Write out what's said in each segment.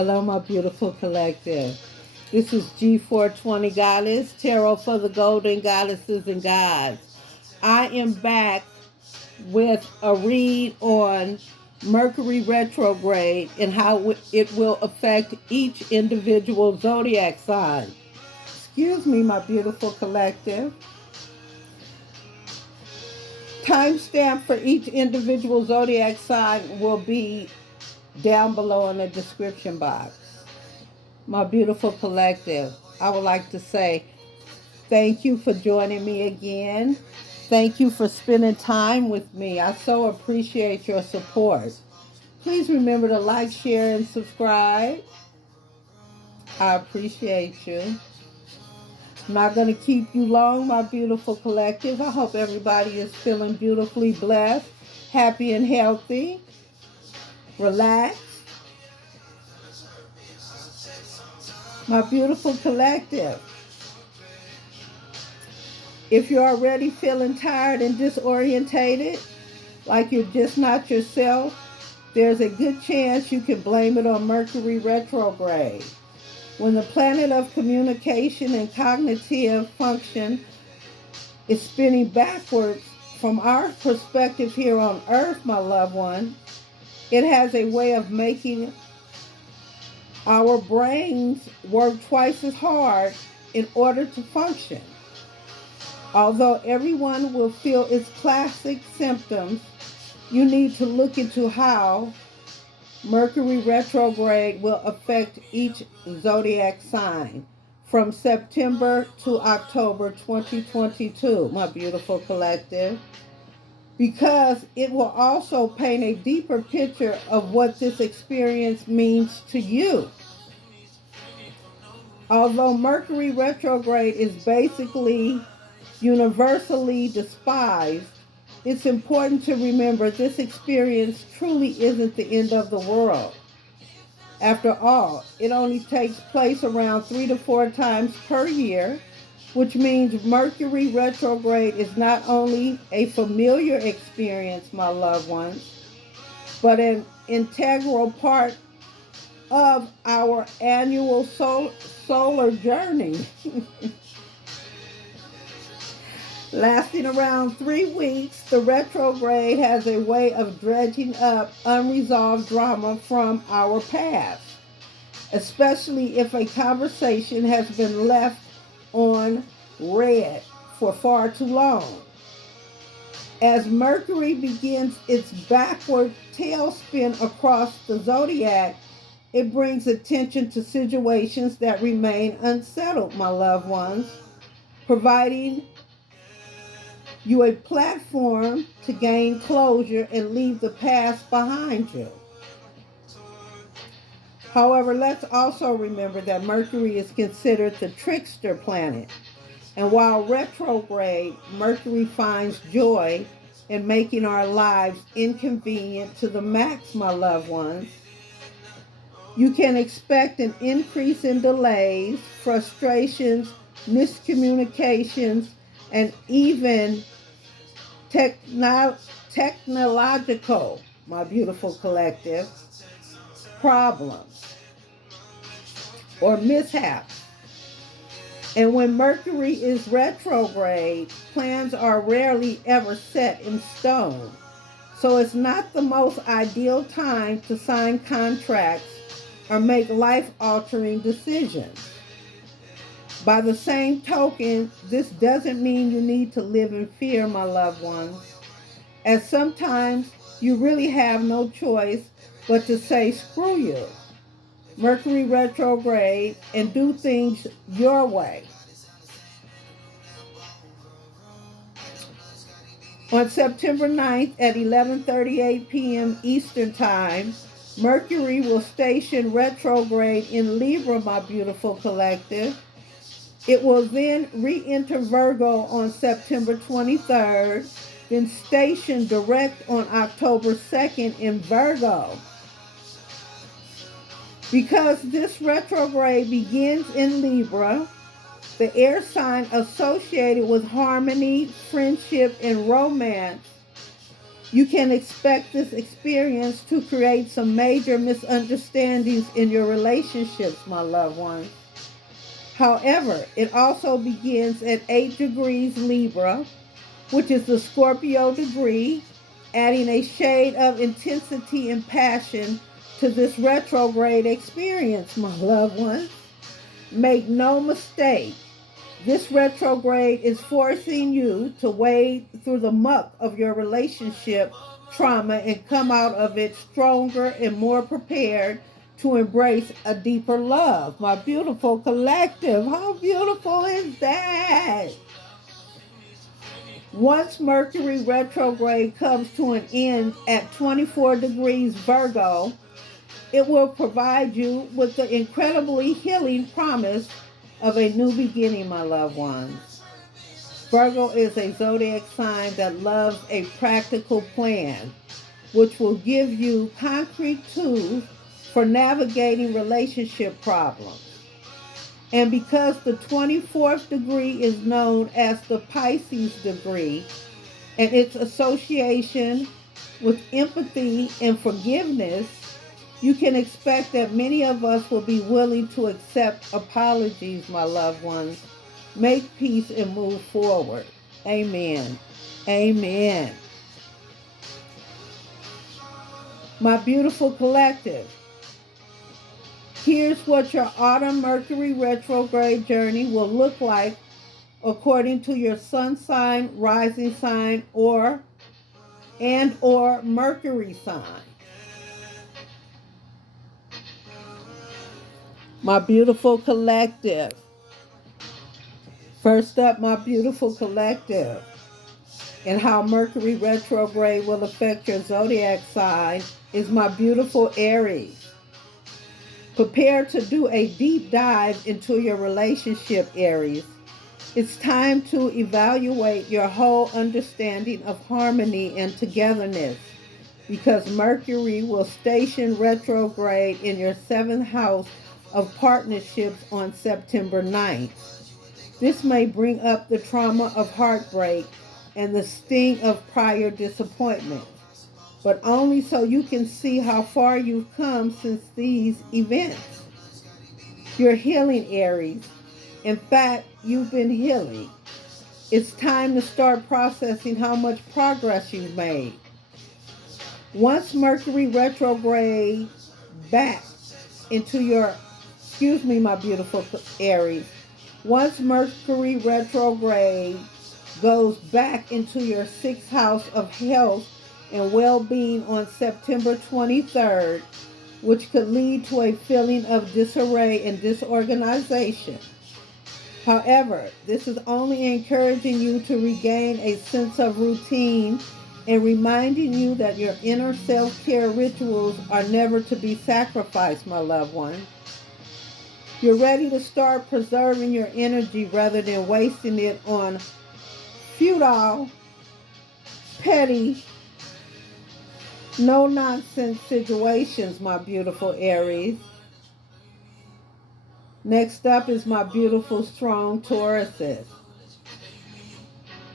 Hello, my beautiful collective. This is G420 Goddess, Tarot for the Golden Goddesses and Gods. I am back with a read on Mercury retrograde and how it will affect each individual zodiac sign. Excuse me, my beautiful collective. Timestamp for each individual zodiac sign will be down below in the description box. My beautiful collective, I would like to say thank you for joining me again. Thank you for spending time with me. I so appreciate your support. Please remember to like, share, and subscribe. I appreciate you. I'm not going to keep you long, my beautiful collective. I hope everybody is feeling beautifully blessed, happy, and healthy. Relax. My beautiful collective, if you're already feeling tired and disorientated, like you're just not yourself, there's a good chance you can blame it on Mercury retrograde. When the planet of communication and cognitive function is spinning backwards from our perspective here on Earth, my loved one, it has a way of making our brains work twice as hard in order to function. Although everyone will feel its classic symptoms, you need to look into how Mercury retrograde will affect each zodiac sign from September to October 2022, my beautiful collective, because it will also paint a deeper picture of what this experience means to you. Although Mercury retrograde is basically universally despised, it's important to remember this experience truly isn't the end of the world. After all, it only takes place around 3 to 4 times per year, which means Mercury retrograde is not only a familiar experience, my loved ones, but an integral part of our annual solar journey. Lasting around 3 weeks, the retrograde has a way of dredging up unresolved drama from our past, especially if a conversation has been left on red for far too long. As Mercury begins its backward tailspin across the zodiac, it brings attention to situations that remain unsettled, my loved ones, providing you a platform to gain closure and leave the past behind you. However, let's also remember that Mercury is considered the trickster planet. And while retrograde, Mercury finds joy in making our lives inconvenient to the max, my loved ones. You can expect an increase in delays, frustrations, miscommunications, and even technological, my beautiful collective, problems or mishaps. And when Mercury is retrograde, plans are rarely ever set in stone. So it's not the most ideal time to sign contracts or make life-altering decisions. By the same token, this doesn't mean you need to live in fear, my loved ones, as sometimes you really have no choice but to say screw you, Mercury retrograde, and do things your way. On September 9th at 11:38 p.m. Eastern Time, Mercury will station retrograde in Libra, my beautiful collective. It will then re-enter Virgo on September 23rd, then station direct on October 2nd in Virgo. Because this retrograde begins in Libra, the air sign associated with harmony, friendship, and romance, You can expect this experience to create some major misunderstandings in your relationships, my loved ones. However, it also begins at 8 degrees Libra, which is the Scorpio degree, adding a shade of intensity and passion to this retrograde experience, my loved ones. Make no mistake, this retrograde is forcing you to wade through the muck of your relationship trauma and come out of it stronger and more prepared to embrace a deeper love. My beautiful collective, how beautiful is that? Once Mercury retrograde comes to an end at 24 degrees Virgo, it will provide you with the incredibly healing promise of a new beginning, my loved ones. Virgo is a zodiac sign that loves a practical plan, which will give you concrete tools for navigating relationship problems. And because the 24th degree is known as the Pisces degree, and its association with empathy and forgiveness, you can expect that many of us will be willing to accept apologies, my loved ones, make peace, and move forward. Amen. Amen. My beautiful collective, here's what your autumn Mercury retrograde journey will look like according to your sun sign, rising sign, or Mercury sign. My beautiful collective. First up, my beautiful collective, and how Mercury retrograde will affect your zodiac sign is my beautiful Aries. Prepare to do a deep dive into your relationship, Aries. It's time to evaluate your whole understanding of harmony and togetherness, because Mercury will station retrograde in your 7th house of partnerships on September 9th. This may bring up the trauma of heartbreak and the sting of prior disappointment, but only so you can see how far you've come since these events. You're healing, Aries. In fact, you've been healing. It's time to start processing how much progress you've made. Once Mercury retrograde back into your, my beautiful Aries. Once Mercury retrograde goes back into your 6th house of health and well-being on September 23rd, which could lead to a feeling of disarray and disorganization. However, this is only encouraging you to regain a sense of routine and reminding you that your inner self-care rituals are never to be sacrificed, my loved one. You're ready to start preserving your energy rather than wasting it on futile, petty, no-nonsense situations, my beautiful Aries. Next up is my beautiful, strong Tauruses.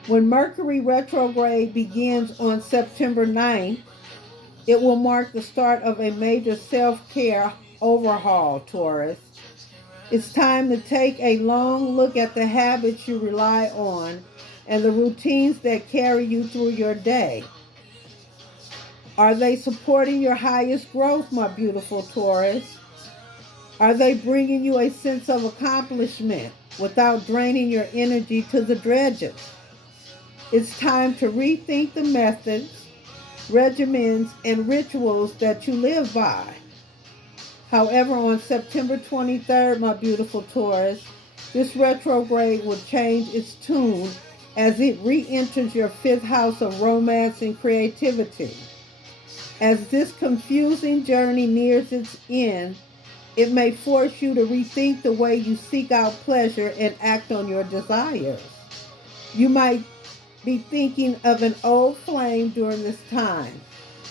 When Mercury retrograde begins on September 9th, it will mark the start of a major self-care overhaul, Taurus. It's time to take a long look at the habits you rely on and the routines that carry you through your day. Are they supporting your highest growth, my beautiful Taurus? Are they bringing you a sense of accomplishment without draining your energy to the dredges? It's time to rethink the methods, regimens, and rituals that you live by. However, on September 23rd, my beautiful Taurus, this retrograde will change its tune as it re-enters your 5th house of romance and creativity. As this confusing journey nears its end, it may force you to rethink the way you seek out pleasure and act on your desires. You might be thinking of an old flame during this time,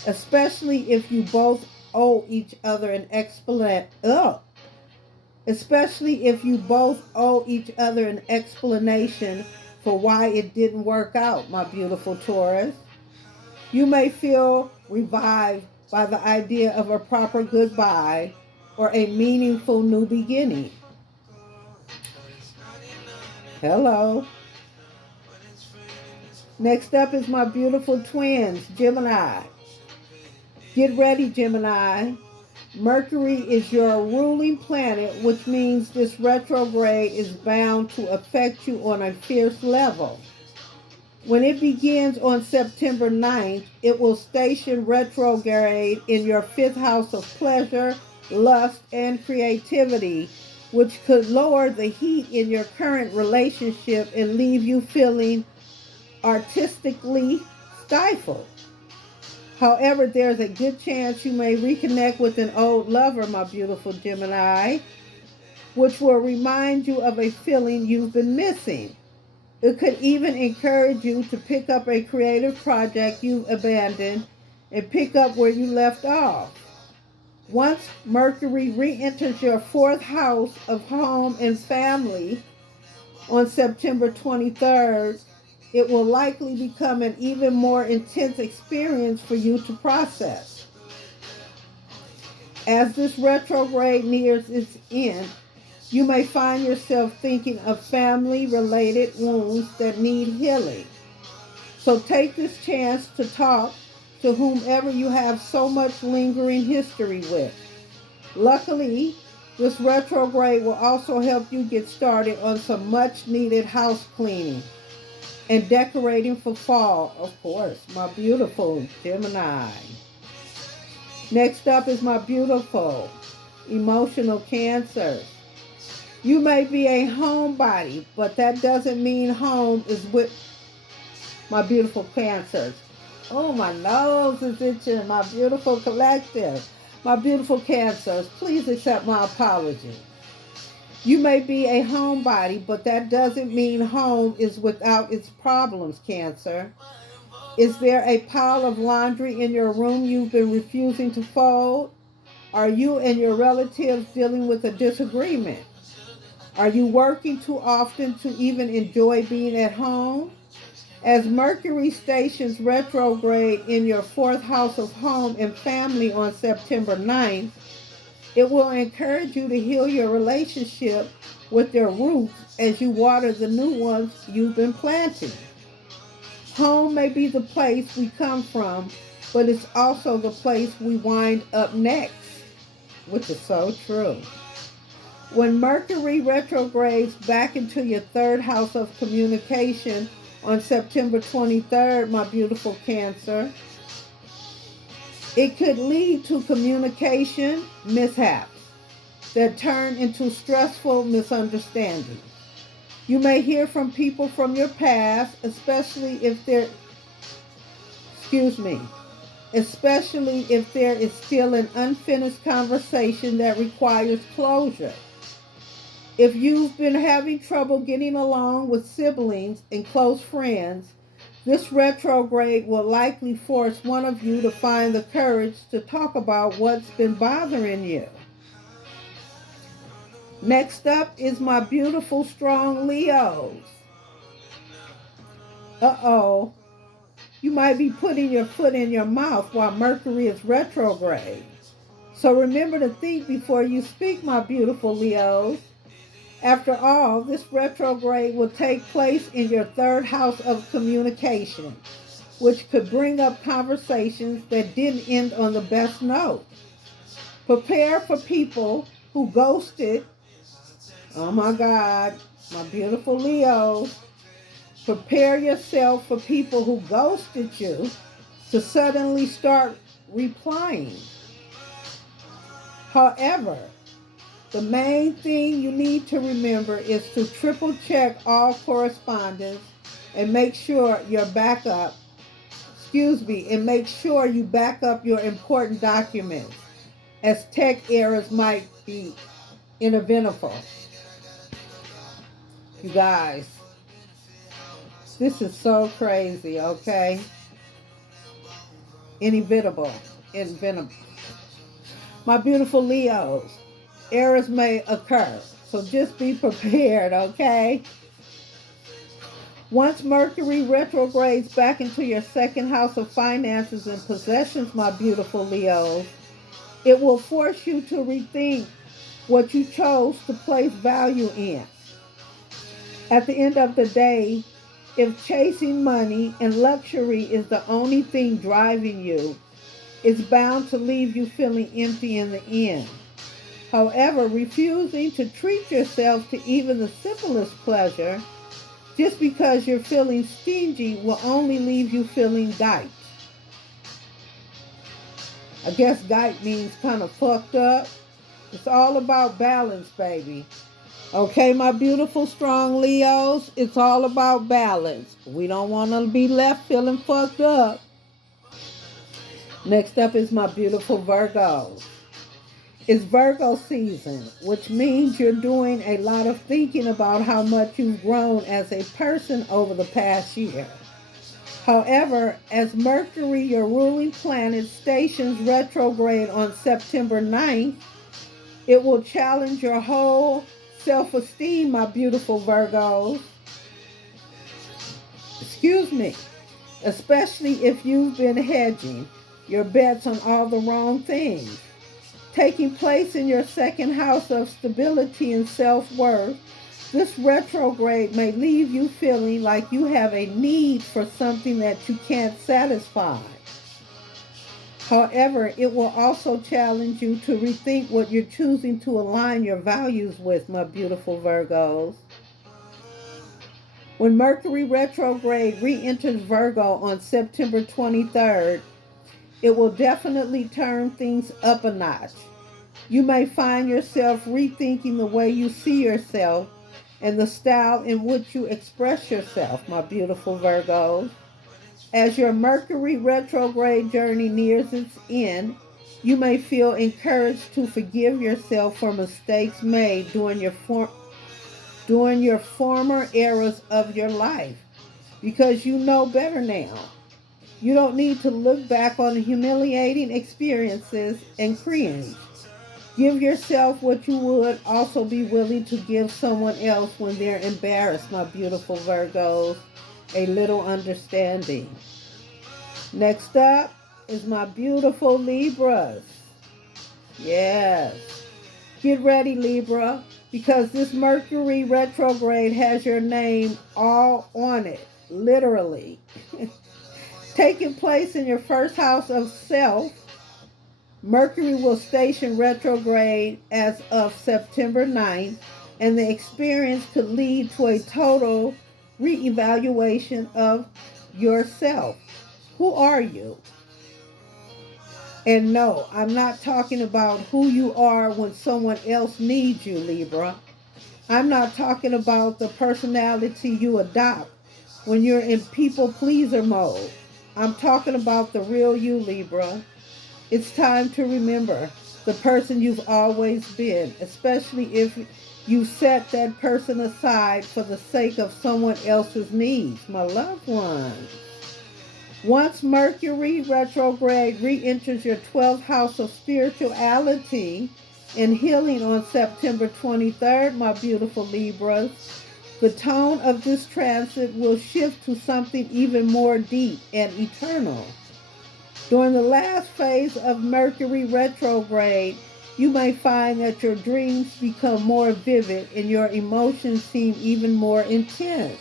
especially if you both owe each other an explanation for why it didn't work out, my beautiful Taurus. You may feel revived by the idea of a proper goodbye or a meaningful new beginning. Hello. Next up is my beautiful twins, Gemini. Get ready, Gemini. Mercury is your ruling planet, which means this retrograde is bound to affect you on a fierce level. When it begins on September 9th, it will station retrograde in your fifth house of pleasure, lust, and creativity, which could lower the heat in your current relationship and leave you feeling artistically stifled. However, there's a good chance you may reconnect with an old lover, my beautiful Gemini, which will remind you of a feeling you've been missing. It could even encourage you to pick up a creative project you've abandoned and pick up where you left off. Once Mercury re-enters your fourth house of home and family on September 23rd, it will likely become an even more intense experience for you to process. As this retrograde nears its end, you may find yourself thinking of family-related wounds that need healing. So take this chance to talk to whomever you have so much lingering history with. Luckily, this retrograde will also help you get started on some much-needed house cleaning and decorating for fall, of course, my beautiful Gemini. Next up is my beautiful emotional Cancers. You may be a homebody, but that doesn't mean home is with my beautiful Cancers. Oh, my nose is itching, my beautiful collective. My beautiful Cancers, please accept my apology. You may be a homebody, but that doesn't mean home is without its problems, Cancer. Is there a pile of laundry in your room you've been refusing to fold? Are you and your relatives dealing with a disagreement? Are you working too often to even enjoy being at home? As Mercury stations retrograde in your fourth house of home and family on September 9th, it will encourage you to heal your relationship with your roots as you water the new ones you've been planting. Home may be the place we come from, but it's also the place we wind up next, which is so true. When Mercury retrogrades back into your third house of communication on September 23rd, my beautiful Cancer, it could lead to communication mishaps that turn into stressful misunderstandings. You may hear from people from your past, especially if there is still an unfinished conversation that requires closure. If you've been having trouble getting along with siblings and close friends, this retrograde will likely force one of you to find the courage to talk about what's been bothering you. Next up is my beautiful, strong Leos. Uh-oh. You might be putting your foot in your mouth while Mercury is retrograde. So remember to think before you speak, my beautiful Leos. After all, this retrograde will take place in your third house of communication, which could bring up conversations that didn't end on the best note. Prepare for people who ghosted. Oh my God, my beautiful Leos. Prepare yourself for people who ghosted you to suddenly start replying. However, the main thing you need to remember is to triple check all correspondence and make sure you back up your important documents, as tech errors might be inevitable. You guys, this is so crazy, okay? Inevitable. My beautiful Leos, errors may occur, so just be prepared, okay? Once Mercury retrogrades back into your second house of finances and possessions, my beautiful Leos, it will force you to rethink what you chose to place value in. At the end of the day, if chasing money and luxury is the only thing driving you, it's bound to leave you feeling empty in the end. However, refusing to treat yourself to even the simplest pleasure just because you're feeling stingy will only leave you feeling geit. I guess geit means kind of fucked up. It's all about balance, baby. Okay, my beautiful, strong Leos, it's all about balance. We don't want to be left feeling fucked up. Next up is my beautiful Virgos. It's Virgo season, which means you're doing a lot of thinking about how much you've grown as a person over the past year. However, as Mercury, your ruling planet, stations retrograde on September 9th, it will challenge your whole self-esteem, my beautiful Virgos. Excuse me. Especially if you've been hedging your bets on all the wrong things. Taking place in your second house of stability and self-worth, this retrograde may leave you feeling like you have a need for something that you can't satisfy. However, it will also challenge you to rethink what you're choosing to align your values with, my beautiful Virgos. When Mercury retrograde re-enters Virgo on September 23rd, it will definitely turn things up a notch. You may find yourself rethinking the way you see yourself and the style in which you express yourself, my beautiful Virgos. As your Mercury retrograde journey nears its end, you may feel encouraged to forgive yourself for mistakes made during your former eras of your life, because you know better now. You don't need to look back on humiliating experiences and cringe. Give yourself what you would also be willing to give someone else when they're embarrassed, my beautiful Virgos. A little understanding. Next up is my beautiful Libras. Yes. Get ready, Libra, because this Mercury retrograde has your name all on it, literally. Taking place in your first house of self, Mercury will station retrograde as of September 9th, and the experience could lead to a total reevaluation of yourself. Who are you? And no, I'm not talking about who you are when someone else needs you, Libra. I'm not talking about the personality you adopt when you're in people pleaser mode. I'm talking about the real you, Libra. It's time to remember the person you've always been, especially if you set that person aside for the sake of someone else's needs, my loved ones. Once Mercury retrograde re-enters your 12th house of spirituality and healing on September 23rd, my beautiful Libras, the tone of this transit will shift to something even more deep and eternal. During the last phase of Mercury retrograde, you may find that your dreams become more vivid and your emotions seem even more intense.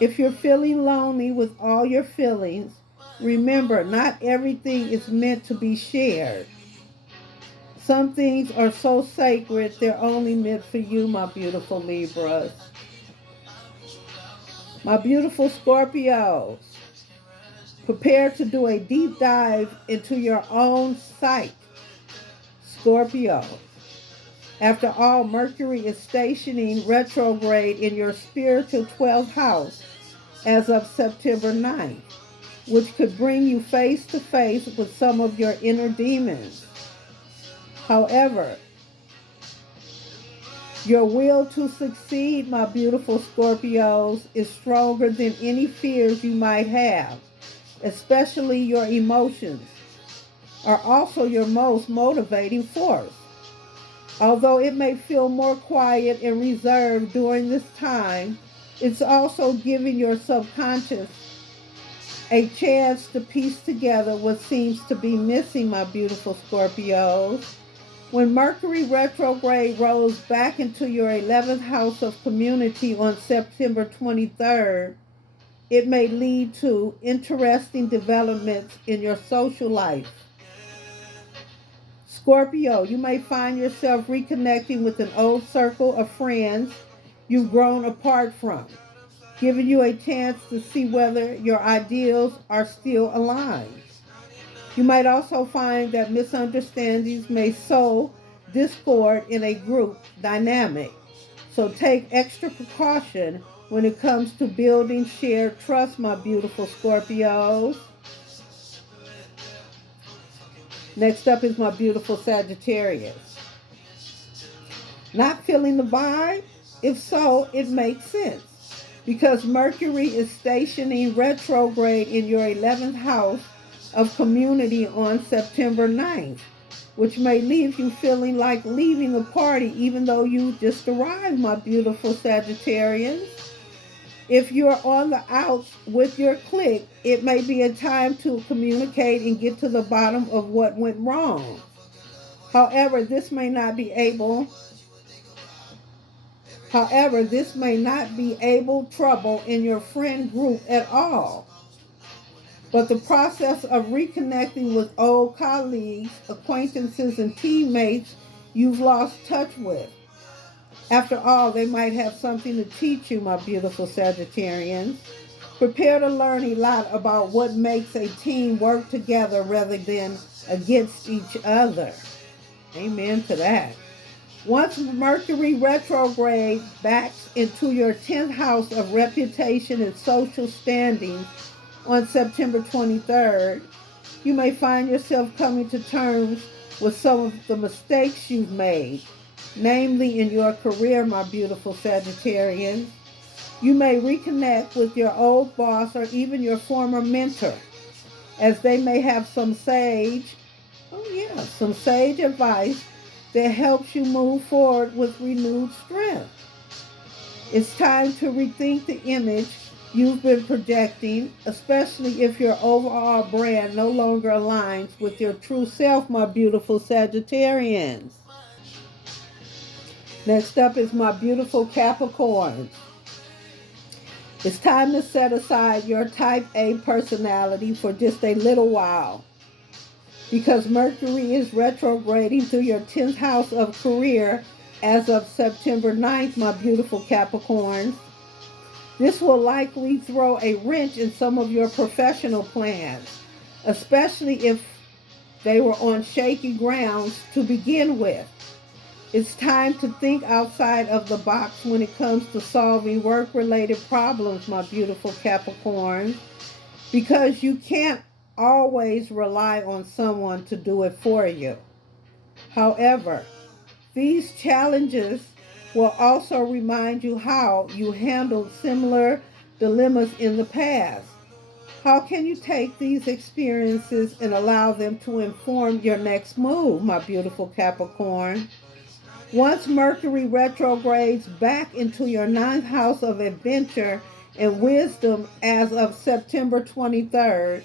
If you're feeling lonely with all your feelings, remember, not everything is meant to be shared. Some things are so sacred, they're only meant for you, my beautiful Libras. My beautiful Scorpios, prepare to do a deep dive into your own psyche, Scorpio. After all, Mercury is stationing retrograde in your spiritual 12th house as of September 9th, which could bring you face to face with some of your inner demons. However, your will to succeed, my beautiful Scorpios, is stronger than any fears you might have, especially your emotions are also your most motivating force. Although it may feel more quiet and reserved during this time, It's also giving your subconscious a chance to piece together what seems to be missing, my beautiful Scorpios. When Mercury retrograde rolls back into your 11th house of community on September 23rd, it may lead to interesting developments in your social life. Scorpio, you may find yourself reconnecting with an old circle of friends you've grown apart from, giving you a chance to see whether your ideals are still aligned. You might also find that misunderstandings may sow discord in a group dynamic. So take extra precaution when it comes to building shared trust, my beautiful Scorpios. Next up is my beautiful Sagittarius. Not feeling the vibe? If so, it makes sense. Because Mercury is stationing retrograde in your 11th house of community on September 9th, which may leave you feeling like leaving the party even though you just arrived, my beautiful Sagittarians. If you're on the outs with your clique, it may be a time to communicate and get to the bottom of what went wrong. However, this may not be able trouble in your friend group at all. But the process of reconnecting with old colleagues, acquaintances, and teammates you've lost touch with. After all, they might have something to teach you, my beautiful Sagittarians. Prepare to learn a lot about what makes a team work together rather than against each other. Amen to that. Once Mercury retrograde backs into your 10th house of reputation and social standing on September 23rd, you may find yourself coming to terms with some of the mistakes you've made, namely in your career, my beautiful Sagittarians. You may reconnect with your old boss or even your former mentor, as they may have some sage advice that helps you move forward with renewed strength. It's time to rethink the image you've been projecting, especially if your overall brand no longer aligns with your true self, my beautiful Sagittarians. Next up is my beautiful Capricorn. It's time to set aside your type A personality for just a little while, because Mercury is retrograding through your 10th house of career as of September 9th, my beautiful Capricorns. This will likely throw a wrench in some of your professional plans, especially if they were on shaky grounds to begin with. It's time to think outside of the box when it comes to solving work-related problems, my beautiful Capricorn, because you can't always rely on someone to do it for you. However, these challenges will also remind you how you handled similar dilemmas in the past. How can you take these experiences and allow them to inform your next move, my beautiful Capricorn? Once Mercury retrogrades back into your 9th house of adventure and wisdom as of September 23rd,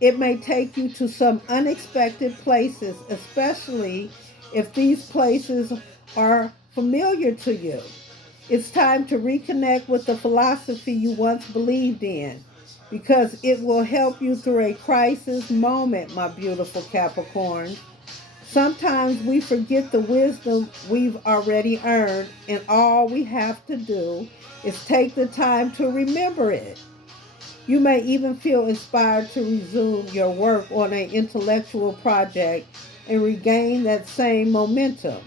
it may take you to some unexpected places, especially if these places are familiar to you. It's time to reconnect with the philosophy you once believed in, because it will help you through a crisis moment, my beautiful Capricorn. Sometimes we forget the wisdom we've already earned, and all we have to do is take the time to remember it. You may even feel inspired to resume your work on an intellectual project and regain that same momentum.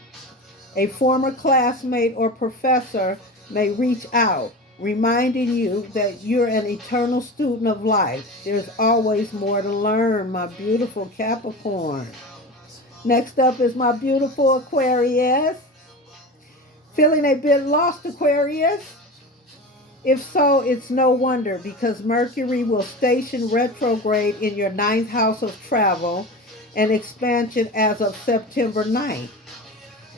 A former classmate or professor may reach out, reminding you that you're an eternal student of life. There's always more to learn, my beautiful Capricorn. Next up is my beautiful Aquarius. Feeling a bit lost, Aquarius? If so, it's no wonder, because Mercury will station retrograde in your 9th house of travel and expansion as of September 9th.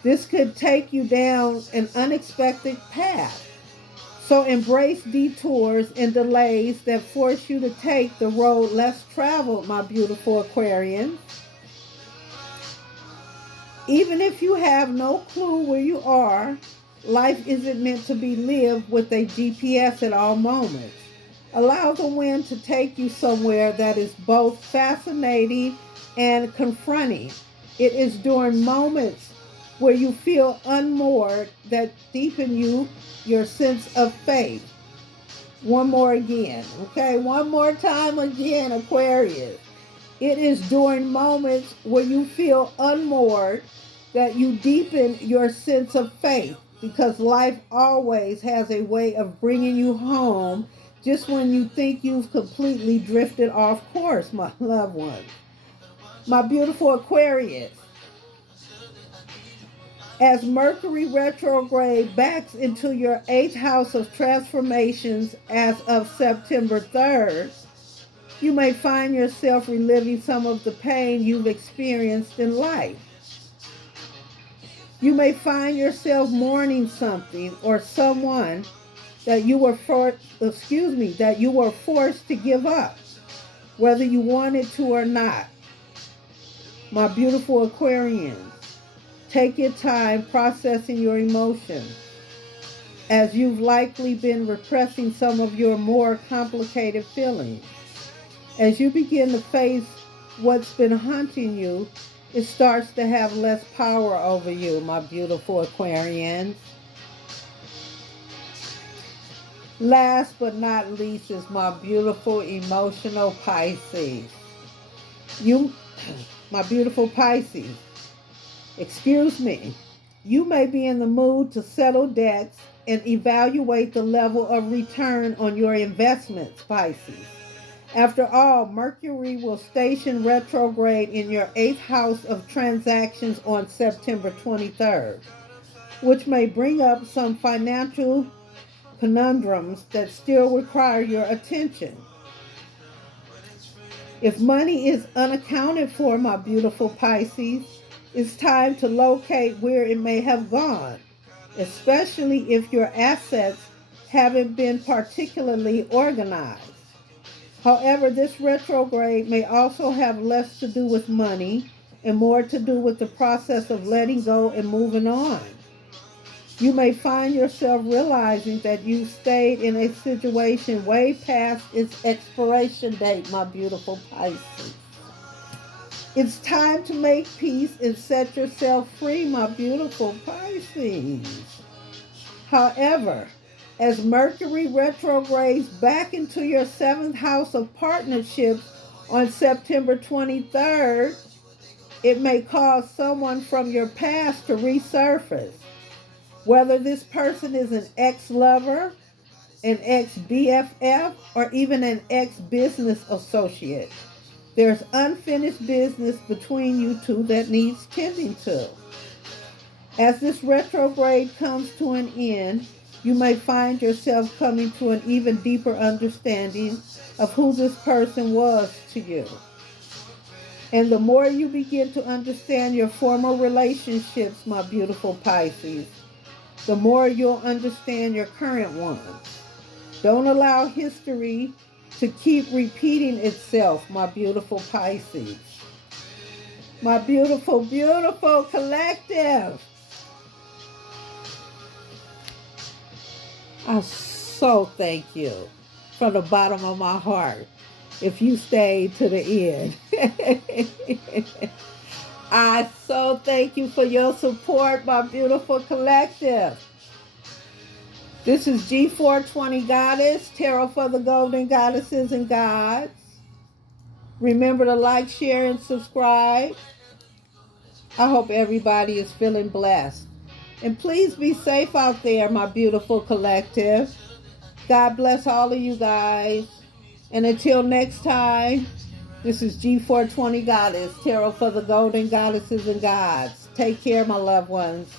This could take you down an unexpected path. So embrace detours and delays that force you to take the road less traveled, my beautiful Aquarians. Even if you have no clue where you are, life isn't meant to be lived with a GPS at all moments. Allow the wind to take you somewhere that is both fascinating and confronting. It is during moments where you feel unmoored that deepen your sense of faith. One more again, okay? One more time again, Aquarius. It is during moments where you feel unmoored that you deepen your sense of faith, because life always has a way of bringing you home just when you think you've completely drifted off course, my loved ones. My beautiful Aquarius, as Mercury retrograde backs into your 8th house of transformations as of September 3rd, you may find yourself reliving some of the pain you've experienced in life. You may find yourself mourning something or someone that you were forced to give up, whether you wanted to or not. My beautiful Aquarians, take your time processing your emotions, as you've likely been repressing some of your more complicated feelings. As you begin to face what's been haunting you, it starts to have less power over you, my beautiful Aquarians. Last but not least is my beautiful emotional Pisces. My beautiful Pisces, you may be in the mood to settle debts and evaluate the level of return on your investments, Pisces. After all, Mercury will station retrograde in your 8th house of transactions on September 23rd, which may bring up some financial conundrums that still require your attention. If money is unaccounted for, my beautiful Pisces, it's time to locate where it may have gone, especially if your assets haven't been particularly organized. However, this retrograde may also have less to do with money and more to do with the process of letting go and moving on. You may find yourself realizing that you stayed in a situation way past its expiration date, my beautiful Pisces. It's time to make peace and set yourself free, my beautiful Pisces. However, as Mercury retrogrades back into your 7th house of partnerships on September 23rd, it may cause someone from your past to resurface. Whether this person is an ex-lover, an ex-BFF, or even an ex-business associate, there's unfinished business between you two that needs tending to. As this retrograde comes to an end, you may find yourself coming to an even deeper understanding of who this person was to you. And the more you begin to understand your former relationships, my beautiful Pisces, the more you'll understand your current ones. Don't allow history to keep repeating itself, my beautiful Pisces. My beautiful, beautiful collective. I so thank you from the bottom of my heart if you stayed to the end. I so thank you for your support, my beautiful collective. This is G420 Goddess, Tarot for the Golden Goddesses and Gods. Remember to like, share, and subscribe. I hope everybody is feeling blessed. And please be safe out there, my beautiful collective. God bless all of you guys. And until next time, this is G420 Goddess, Tarot for the Golden Goddesses and Gods. Take care, my loved ones.